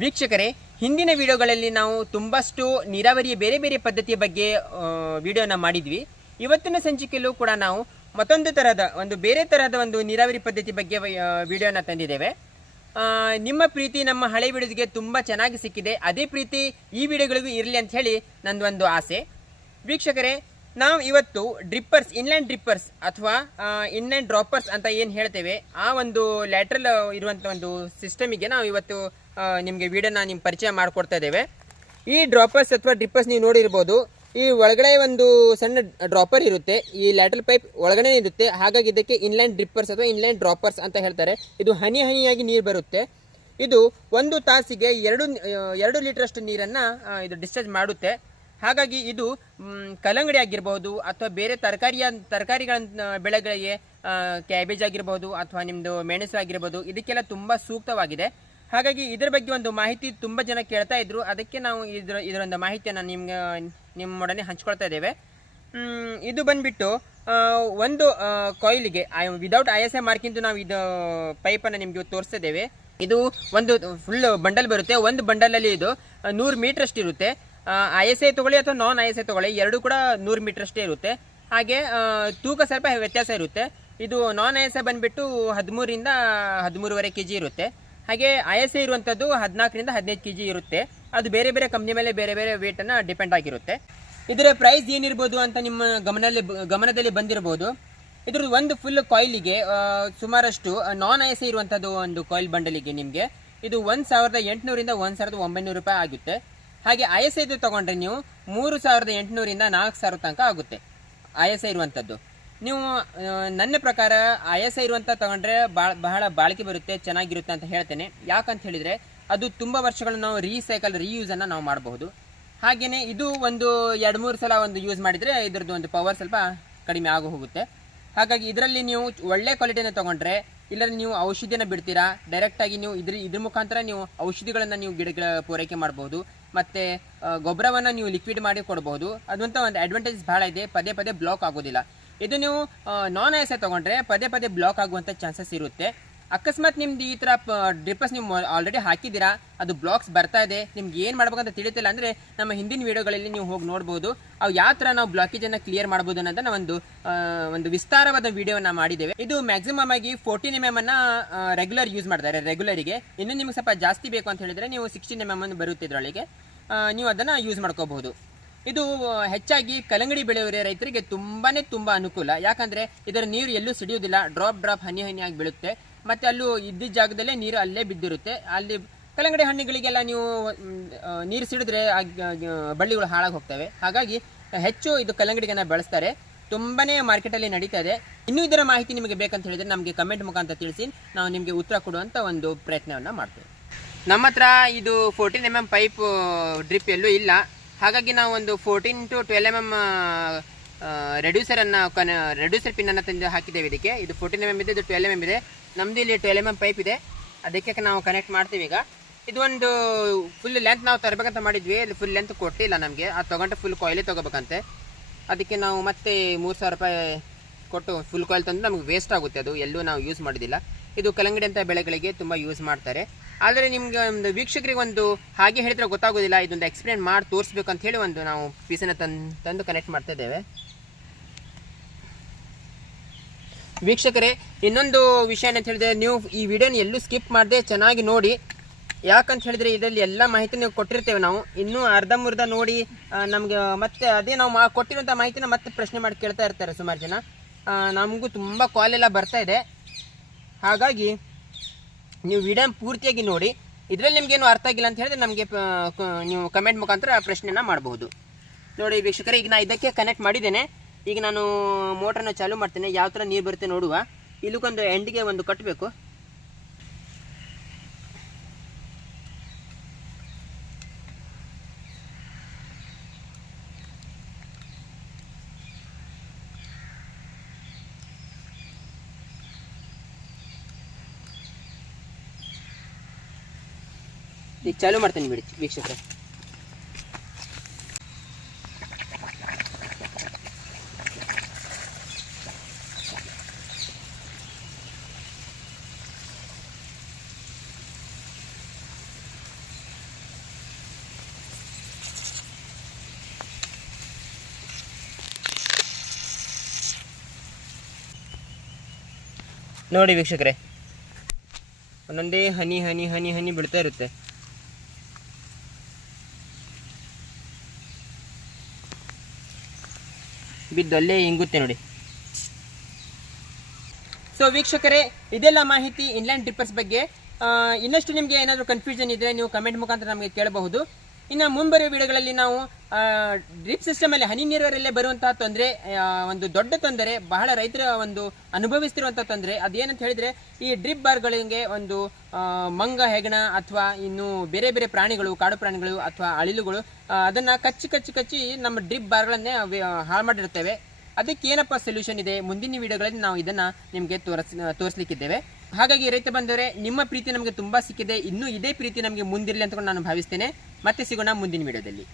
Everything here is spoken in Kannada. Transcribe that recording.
ವೀಕ್ಷಕರೇ, ಹಿಂದಿನ ವಿಡಿಯೋಗಳಲ್ಲಿ ನಾವು ತುಂಬಷ್ಟು ನೀರಾವರಿಯ ಬೇರೆ ಬೇರೆ ಪದ್ಧತಿಯ ಬಗ್ಗೆ ವಿಡಿಯೋನ ಮಾಡಿದ್ವಿ. ಇವತ್ತಿನ ಸಂಚಿಕೆಯಲ್ಲೂ ಕೂಡ ನಾವು ಮತ್ತೊಂದು ತರಹದ ಒಂದು ಬೇರೆ ತರಹದ ಒಂದು ನೀರಾವರಿ ಪದ್ಧತಿ ಬಗ್ಗೆ ವಿಡಿಯೋನ ತಂದಿದ್ದೇವೆ. ನಿಮ್ಮ ಪ್ರೀತಿ ನಮ್ಮ ಹಳೆ ವಿಡಿಯೋಗೆ ತುಂಬ ಚೆನ್ನಾಗಿ ಸಿಕ್ಕಿದೆ. ಅದೇ ಪ್ರೀತಿ ಈ ವಿಡಿಯೋಗಳಿಗೂ ಇರಲಿ ಅಂತ ಹೇಳಿ ನಂದೊಂದು ಆಸೆ. ವೀಕ್ಷಕರೇ, ನಾವು ಇವತ್ತು ಡ್ರಿಪ್ಪರ್ಸ್ ಇನ್ಲ್ಯಾಂಡ್ ಡ್ರಿಪ್ಪರ್ಸ್ ಅಥವಾ ಇನ್ಲ್ಯಾಂಡ್ ಡ್ರಾಪರ್ಸ್ ಅಂತ ಏನು ಹೇಳ್ತೇವೆ, ಆ ಒಂದು ಲ್ಯಾಟ್ರಲ್ ಇರುವಂಥ ಒಂದು ಸಿಸ್ಟಮಿಗೆ ನಾವು ಇವತ್ತು ನಿಮಗೆ ವಿಡಿಯೋನ ನಿಮ್ಮ ಪರಿಚಯ ಮಾಡಿಕೊಡ್ತಾ ಇದ್ದೇವೆ. ಈ ಡ್ರಾಪರ್ಸ್ ಅಥವಾ ಡ್ರಿಪ್ಪರ್ಸ್ ನೀವು ನೋಡಿರ್ಬೋದು, ಈ ಒಳಗಡೆ ಒಂದು ಸಣ್ಣ ಡ್ರಾಪರ್ ಇರುತ್ತೆ. ಈ ಲ್ಯಾಟಲ್ ಪೈಪ್ ಒಳಗಡೆ ಇರುತ್ತೆ. ಹಾಗಾಗಿ ಇದಕ್ಕೆ ಇನ್ಲೈನ್ ಡ್ರಿಪ್ಪರ್ಸ್ ಅಥವಾ ಇನ್ಲೈನ್ ಡ್ರಾಪರ್ಸ್ ಅಂತ ಹೇಳ್ತಾರೆ. ಇದು ಹನಿ ಹನಿಯಾಗಿ ನೀರು ಬರುತ್ತೆ. ಇದು ಒಂದು ತಾಸಿಗೆ ಎರಡು ಎರಡು ಲೀಟ್ರಷ್ಟು ನೀರನ್ನು ಇದು ಡಿಸ್ಚಾರ್ಜ್ ಮಾಡುತ್ತೆ. ಹಾಗಾಗಿ ಇದು ಕಲ್ಲಂಗಡಿ ಆಗಿರ್ಬೋದು ಅಥವಾ ಬೇರೆ ತರಕಾರಿಯ ತರಕಾರಿಗಳ ಬೆಳೆಗಳಿಗೆ ಕ್ಯಾಬೇಜ್ ಆಗಿರ್ಬೋದು ಅಥವಾ ನಿಮ್ಮದು ಮೆಣಸು ಆಗಿರ್ಬೋದು, ಇದಕ್ಕೆಲ್ಲ ತುಂಬ ಸೂಕ್ತವಾಗಿದೆ. ಹಾಗಾಗಿ ಇದರ ಬಗ್ಗೆ ಒಂದು ಮಾಹಿತಿ ತುಂಬ ಜನ ಕೇಳ್ತಾ ಇದ್ರು. ಅದಕ್ಕೆ ನಾವು ಇದರ, ಇದರೊಂದು ಮಾಹಿತಿಯನ್ನು ನಿಮ್ಗೆ ನಿಮ್ಮೊಡನೆ ಹಂಚ್ಕೊಳ್ತಾ ಇದ್ದೇವೆ. ಇದು ಬಂದ್ಬಿಟ್ಟು ಒಂದು ಕೊಯ್ಲಿಗೆ ವಿದೌಟ್ ಐ ಎಸ್ ಎ ಮಾರ್ಕಿಂದು ನಾವು ಇದು ಪೈಪನ್ನು ನಿಮಗೆ ತೋರಿಸ್ತಾ ಇದ್ದೇವೆ. ಇದು ಒಂದು ಫುಲ್ ಬಂಡಲ್ ಬರುತ್ತೆ. ಒಂದು ಬಂಡಲಲ್ಲಿ ಇದು ನೂರು ಮೀಟರ್ ಅಷ್ಟು ಇರುತ್ತೆ ಐ ಎಸ್ ಐ ತಗೊಳ್ಳಿ ಅಥವಾ ನಾನ್ ಐ ಎಸ್ ಐ ತಗೊಳ್ಳಿ, ಎರಡು ಕೂಡ ನೂರು ಮೀಟರ್ ಅಷ್ಟೇ ಇರುತ್ತೆ. ಹಾಗೆ ತೂಕ ಸ್ವಲ್ಪ ವ್ಯತ್ಯಾಸ ಇರುತ್ತೆ. ಇದು ನಾನ್ ಐ ಎಸ್ ಐ ಬಂದ್ಬಿಟ್ಟು ಹದಿಮೂರಿಂದ ಹದಿಮೂರುವರೆ ಕೆ ಜಿ ಇರುತ್ತೆ. ಹಾಗೆ ಐ ಇರುವಂಥದ್ದು ಹದಿನಾಲ್ಕರಿಂದ ಹದಿನೈದು ಕೆ ಜಿ ಇರುತ್ತೆ. ಅದು ಬೇರೆ ಬೇರೆ ಕಂಪ್ನಿ ಮೇಲೆ ಬೇರೆ ಬೇರೆ ವೇಟನ್ನು ಡಿಪೆಂಡ್ ಆಗಿರುತ್ತೆ. ಇದರ ಪ್ರೈಸ್ ಏನಿರ್ಬೋದು ಅಂತ ನಿಮ್ಮ ಗಮನದಲ್ಲಿ ಗಮನದಲ್ಲಿ ಬಂದಿರಬಹುದು ಇದ್ರದ್ದು ಒಂದು ಫುಲ್ ಕಾಯಿಲಿಗೆ ಸುಮಾರಷ್ಟು ನಾನ್ ಐ ಎಸ್ ಐ ಇರುವಂಥದ್ದು ಒಂದು ಕಾಯಿಲ್ ಬಂಡಲಿಗೆ ನಿಮಗೆ. ಇದು ಒಂದು ಸಾವಿರದ ಎಂಟುನೂರಿಂದ ಒಂದು ಸಾವಿರದ ಒಂಬೈನೂರು ರೂಪಾಯಿ ಆಗುತ್ತೆ. ಹಾಗೆ ಐ ಎಸ್ ಐದು ತಗೊಂಡ್ರೆ ನೀವು ಮೂರು ಸಾವಿರದ ಎಂಟುನೂರಿಂದ ನಾಲ್ಕು ಸಾವಿರ ತನಕ ಆಗುತ್ತೆ. ಐ ಎಸ್ ಐ ಇರುವಂಥದ್ದು ನೀವು ನನ್ನ ಪ್ರಕಾರ ಆಯಾಸ ಇರುವಂಥ ತಗೊಂಡ್ರೆ ಭಾಳ ಬಹಳ ಬಾಳಿಕೆ ಬರುತ್ತೆ, ಚೆನ್ನಾಗಿರುತ್ತೆ ಅಂತ ಹೇಳ್ತೇನೆ. ಯಾಕಂತ ಹೇಳಿದರೆ, ಅದು ತುಂಬ ವರ್ಷಗಳು ನಾವು ರೀಸೈಕಲ್ ರೀಯೂಸನ್ನು ನಾವು ಮಾಡಬಹುದು. ಹಾಗೆಯೇ ಇದು ಒಂದು ಎರಡು, ಮೂರು ಸಲ ಒಂದು ಯೂಸ್ ಮಾಡಿದರೆ ಇದರದ್ದು ಒಂದು ಪವರ್ ಸ್ವಲ್ಪ ಕಡಿಮೆ ಆಗು ಹೋಗುತ್ತೆ. ಹಾಗಾಗಿ ಇದರಲ್ಲಿ ನೀವು ಒಳ್ಳೆ ಕ್ವಾಲಿಟಿನ ತಗೊಂಡ್ರೆ, ಇಲ್ಲದ್ರೆ ನೀವು ಔಷಧಿಯನ್ನು ಬಿಡ್ತೀರಾ? ಡೈರೆಕ್ಟಾಗಿ ನೀವು ಇದ್ರ ಇದ್ರ ಮುಖಾಂತರ ನೀವು ಔಷಧಿಗಳನ್ನು ನೀವು ಗಿಡಗಳ ಪೂರೈಕೆ ಮಾಡ್ಬೋದು ಮತ್ತು ಗೊಬ್ಬರವನ್ನು ನೀವು ಲಿಕ್ವಿಡ್ ಮಾಡಿ ಕೊಡ್ಬೋದು ಅದಂತ ಒಂದು ಅಡ್ವಾಂಟೇಜ್ ಭಾಳ ಇದೆ. ಪದೇ ಪದೇ ಬ್ಲಾಕ್ ಆಗೋದಿಲ್ಲ. ಇದು ನೀವು ನಾನ್ ಐ ಎಸ್ ಐ ತೊಗೊಂಡ್ರೆ ಪದೇ ಪದೇ ಬ್ಲಾಕ್ ಆಗುವಂಥ ಚಾನ್ಸಸ್ ಇರುತ್ತೆ. ಅಕಸ್ಮಾತ್ ನಿಮ್ದು ಈ ಥರ ಡ್ರಿಪ್ಪಸ್ ನೀವು ಆಲ್ರೆಡಿ ಹಾಕಿದ್ದೀರಾ, ಅದು ಬ್ಲಾಕ್ಸ್ ಬರ್ತಾ ಇದೆ, ನಿಮ್ಗೆ ಏನು ಮಾಡ್ಬೇಕಂತ ತಿಳಿತಿಲ್ಲ ಅಂದರೆ ನಮ್ಮ ಹಿಂದಿನ ವಿಡಿಯೋಗಳಲ್ಲಿ ನೀವು ಹೋಗಿ ನೋಡ್ಬೋದು. ಅವು ಯಾವ ಥರ ನಾವು ಬ್ಲಾಕೇಜನ್ನು ಕ್ಲಿಯರ್ ಮಾಡ್ಬೋದು ಅನ್ನೋದನ್ನ ಒಂದು ಒಂದು ವಿಸ್ತಾರವಾದ ವೀಡಿಯೋನ ಮಾಡಿದ್ದೇವೆ. ಇದು ಮ್ಯಾಕ್ಸಿಮಮ್ ಆಗಿ ಫೋರ್ಟೀನ್ ಎಂ ಅನ್ನ ರೆಗ್ಯುಲರ್ ಯೂಸ್ ಮಾಡ್ತಾರೆ ರೆಗ್ಯುಲರಿಗೆ ಇನ್ನು ನಿಮ್ಗೆ ಸ್ವಲ್ಪ ಜಾಸ್ತಿ ಬೇಕು ಅಂತ ಹೇಳಿದ್ರೆ ನೀವು ಸಿಕ್ಸ್ಟೀನ್ ಎಂ ಎಂ ಬರುತ್ತೆ ಇದರೊಳಗೆ. ನೀವು ಅದನ್ನು ಯೂಸ್ ಮಾಡ್ಕೋಬಹುದು. ಇದು ಹೆಚ್ಚಾಗಿ ಕಲಂಗಡಿ ಬೆಳೆಯುವ ರೈತರಿಗೆ ತುಂಬಾನೇ ತುಂಬಾ ಅನುಕೂಲ. ಯಾಕಂದ್ರೆ ಇದರ ನೀರು ಎಲ್ಲೂ ಸಿಡಿಯುವುದಿಲ್ಲ ಡ್ರಾಪ್ ಡ್ರಾಪ್ ಹನಿ ಹನಿಯಾಗಿ ಬೀಳುತ್ತೆ. ಮತ್ತೆ ಅಲ್ಲೂ ಇದ್ದ ಜಾಗದಲ್ಲೇ ನೀರು ಅಲ್ಲೇ ಬಿದ್ದಿರುತ್ತೆ. ಅಲ್ಲಿ ಕಲಂಗಡಿ ಹಣ್ಣುಗಳಿಗೆಲ್ಲ ನೀವು ನೀರು ಸಿಡಿದ್ರೆ ಬಳ್ಳಿಗಳು ಹಾಳಾಗಿ ಹೋಗ್ತವೆ. ಹಾಗಾಗಿ ಹೆಚ್ಚು ಇದು ಕಲ್ಲಂಗಡಿಗನ್ನ ಬೆಳೆಸ್ತಾರೆ. ತುಂಬಾನೇ ಮಾರ್ಕೆಟಲ್ಲಿ ನಡೀತಾ ಇದೆ. ಇನ್ನೂ ಇದರ ಮಾಹಿತಿ ನಿಮಗೆ ಬೇಕಂತ ಹೇಳಿದ್ರೆ ನಮಗೆ ಕಮೆಂಟ್ ಮುಖಾಂತರ ತಿಳಿಸಿ. ನಾವು ನಿಮಗೆ ಉತ್ತರ ಕೊಡುವಂತ ಒಂದು ಪ್ರಯತ್ನವನ್ನ ಮಾಡ್ತೇವೆ. ನಮ್ಮ ಹತ್ರ ಇದು fourteen M M pipe drip ಎಲ್ಲೂ ಇಲ್ಲ. ಹಾಗಾಗಿ ನಾವು ಒಂದು fourteen to twelve M M ರೆಡ್ಯೂಸರನ್ನು ಕನ್ ರೆಡ್ಯೂಸರ್ ಪಿನ್ನನ್ನು ತಂದು ಹಾಕಿದ್ದೇವೆ ಇದಕ್ಕೆ. ಇದು ಫೋರ್ಟೀನ್ ಎಂ ಎಂ ಇದೆ, ಇದು ಟ್ವೆಲ್ ಎಂ ಇದೆ. ನಮ್ಮದು ಇಲ್ಲಿ ಟ್ವೆಲ್ ಎಂ ಎಂ ಪೈಪ್ ಇದೆ. ಅದಕ್ಕೆ ನಾವು ಕನೆಕ್ಟ್ ಮಾಡ್ತೀವಿ ಈಗ. ಇದು ಒಂದು ಫುಲ್ ಲೆಂತ್ ನಾವು ತರಬೇಕಂತ ಮಾಡಿದ್ವಿ. ಇಲ್ಲಿ ಫುಲ್ ಲೆಂತ್ ಕೊಟ್ಟಿಲ್ಲ ನಮಗೆ. ಆ ತೊಗೊಂಡ್ರೆ ಫುಲ್ ಕಾಯಿಲೇ ತೊಗೋಬೇಕಂತೆ. ಅದಕ್ಕೆ ನಾವು ಮತ್ತೆ ಮೂರು ಸಾವಿರ ರೂಪಾಯಿ ಕೊಟ್ಟು ಫುಲ್ ಕಾಯಿಲ್ ತಂದು ನಮಗೆ ವೇಸ್ಟ್ ಆಗುತ್ತೆ ಅದು. ಎಲ್ಲೂ ನಾವು ಯೂಸ್ ಮಾಡೋದಿಲ್ಲ. ಇದು ಕಲಂಗಡಿ ಅಂತ ಬೆಳೆಗಳಿಗೆ ತುಂಬ ಯೂಸ್ ಮಾಡ್ತಾರೆ. ಆದರೆ ನಿಮ್ಗೆ ಒಂದು ವೀಕ್ಷಕರಿಗೆ ಒಂದು ಹಾಗೆ ಹೇಳಿದ್ರೆ ಗೊತ್ತಾಗೋದಿಲ್ಲ, ಇದೊಂದು ಎಕ್ಸ್ಪ್ಲೇನ್ ಮಾಡಿ ತೋರಿಸ್ಬೇಕು ಅಂತ ಹೇಳಿ ಒಂದು ನಾವು ಪೀಸನ್ನು ತಂದು ತಂದು ಕನೆಕ್ಟ್ ಮಾಡ್ತಾ ಇದ್ದೇವೆ. ವೀಕ್ಷಕರೇ, ಇನ್ನೊಂದು ವಿಷಯ ಅಂತ ಹೇಳಿದ್ರೆ, ನೀವು ಈ ವಿಡಿಯೋನ ಎಲ್ಲೂ ಸ್ಕಿಪ್ ಮಾಡದೆ ಚೆನ್ನಾಗಿ ನೋಡಿ. ಯಾಕಂತ ಹೇಳಿದ್ರೆ ಇದರಲ್ಲಿ ಎಲ್ಲ ಮಾಹಿತಿ ನೀವು ಕೊಟ್ಟಿರ್ತೇವೆ ನಾವು. ಇನ್ನೂ ಅರ್ಧಂಬರ್ಧ ನೋಡಿ ನಮಗೆ ಮತ್ತೆ ಅದೇ ನಾವು ಮಾ ಕೊಟ್ಟಿರೋಂಥ ಮಾಹಿತಿನ ಮತ್ತೆ ಪ್ರಶ್ನೆ ಮಾಡಿ ಕೇಳ್ತಾ ಇರ್ತಾರೆ ಸುಮಾರು ಜನ. ನಮಗೂ ತುಂಬ ಎಲ್ಲ ಬರ್ತಾ ಇದೆ. ಹಾಗಾಗಿ ನೀವು ವಿಡಿಯೋ ಪೂರ್ತಿಯಾಗಿ ನೋಡಿ, ಇದರಲ್ಲಿ ನಿಮಗೇನು ಅರ್ಥ ಆಗಿಲ್ಲ ಅಂತ ಹೇಳಿದ್ರೆ ನಮಗೆ ನೀವು ಕಮೆಂಟ್ ಮುಖಾಂತರ ಪ್ರಶ್ನೆಯನ್ನು ಮಾಡಬಹುದು ನೋಡಿ ವೀಕ್ಷಕರೇ, ಈಗ ನಾನು ಇದಕ್ಕೆ ಕನೆಕ್ಟ್ ಮಾಡಿದ್ದೇನೆ. ಈಗ ನಾನು ಮೋಟ್ರನ್ನ ಚಾಲೂ ಮಾಡ್ತೇನೆ. ಯಾವ ಥರ ನೀರು ಬರುತ್ತೆ ನೋಡುವ. ಇಲ್ಲಕ್ಕೊಂದು ಎಂಡಿಗೆ ಒಂದು ಕಟ್ಟಬೇಕು ಈಗ ಚಾಲೂ ಮಾಡ್ತೇನೆ ಬಿಡಿ ವೀಕ್ಷಕರೇ. ನೋಡಿ ವೀಕ್ಷಕರೇ ಒಂದೊಂದೇ ಹನಿ ಹನಿ ಹನಿ ಹನಿ ಬಿಡ್ತಾ ಇರುತ್ತೆ. ಬಿದ್ದು ಅಲ್ಲೇ ಹಿಂಗುತ್ತೆ ನೋಡಿ. ಸೊ ವೀಕ್ಷಕರೇ, ಇದೆಲ್ಲ ಮಾಹಿತಿ ಇನ್ಲ್ಯಾಂಡ್ ಡ್ರಿಪ್ಪರ್ಸ್ ಬಗ್ಗೆ. ಇನ್ನಷ್ಟು ನಿಮಗೆ ಏನಾದರೂ ಕನ್ಫ್ಯೂಷನ್ ಇದ್ದರೆ ನೀವು ಕಮೆಂಟ್ ಮುಖಾಂತರ ನಮಗೆ ಕೇಳಬಹುದು. ಇನ್ನು ಮುಂಬರುವ ವಿಡಿಯೋಗಳಲ್ಲಿ ನಾವು ಡ್ರಿಪ್ ಸಿಸ್ಟಮಲ್ಲಿ ಹನಿ ನೀರಾವರಿಯಲ್ಲೇ ಬರುವಂತಹ ತೊಂದರೆ ಒಂದು ದೊಡ್ಡ ತೊಂದರೆ, ಬಹಳ ರೈತರ ಒಂದು ಅನುಭವಿಸ್ತಿರುವಂತಹ ತೊಂದರೆ. ಅದೇನಂತ ಹೇಳಿದ್ರೆ, ಈ ಡ್ರಿಪ್ ಬಾರ್ಗಳಿಗೆ ಒಂದು ಮಂಗ, ಹೆಗಣ ಅಥವಾ ಇನ್ನು ಬೇರೆ ಬೇರೆ ಪ್ರಾಣಿಗಳು, ಕಾಡು ಪ್ರಾಣಿಗಳು ಅಥವಾ ಅಳಿಲುಗಳು ಅದನ್ನ ಕಚ್ಚಿ ಕಚ್ಚಿ ಕಚ್ಚಿ ನಮ್ಮ ಡ್ರಿಪ್ ಬಾರ್ಗಳನ್ನೇ ಹಾಳು ಮಾಡಿರ್ತೇವೆ ಅದಕ್ಕೆ ಏನಪ್ಪ ಸೊಲ್ಯೂಷನ್ ಇದೆ? ಮುಂದಿನ ವಿಡಿಯೋಗಳಲ್ಲಿ ನಾವು ಇದನ್ನ ನಿಮಗೆ ತೋರಿಸ್, ತೋರಿಸ್ಲಿಕ್ಕಿದ್ದೇವೆ. ಹಾಗಾಗಿ ರೈತ ಬಂದವರೆ, ನಿಮ್ಮ ಪ್ರೀತಿ ನಮಗೆ ತುಂಬಾ ಸಿಕ್ಕಿದೆ. ಇನ್ನೂ ಇದೇ ಪ್ರೀತಿ ನಮಗೆ ಮುಂದಿರಲಿ ಅಂತ ನಾನು ಭಾವಿಸ್ತೇನೆ. ಮತ್ತೆ ಸಿಗೋಣ ಮುಂದಿನ ವಿಡಿಯೋದಲ್ಲಿ.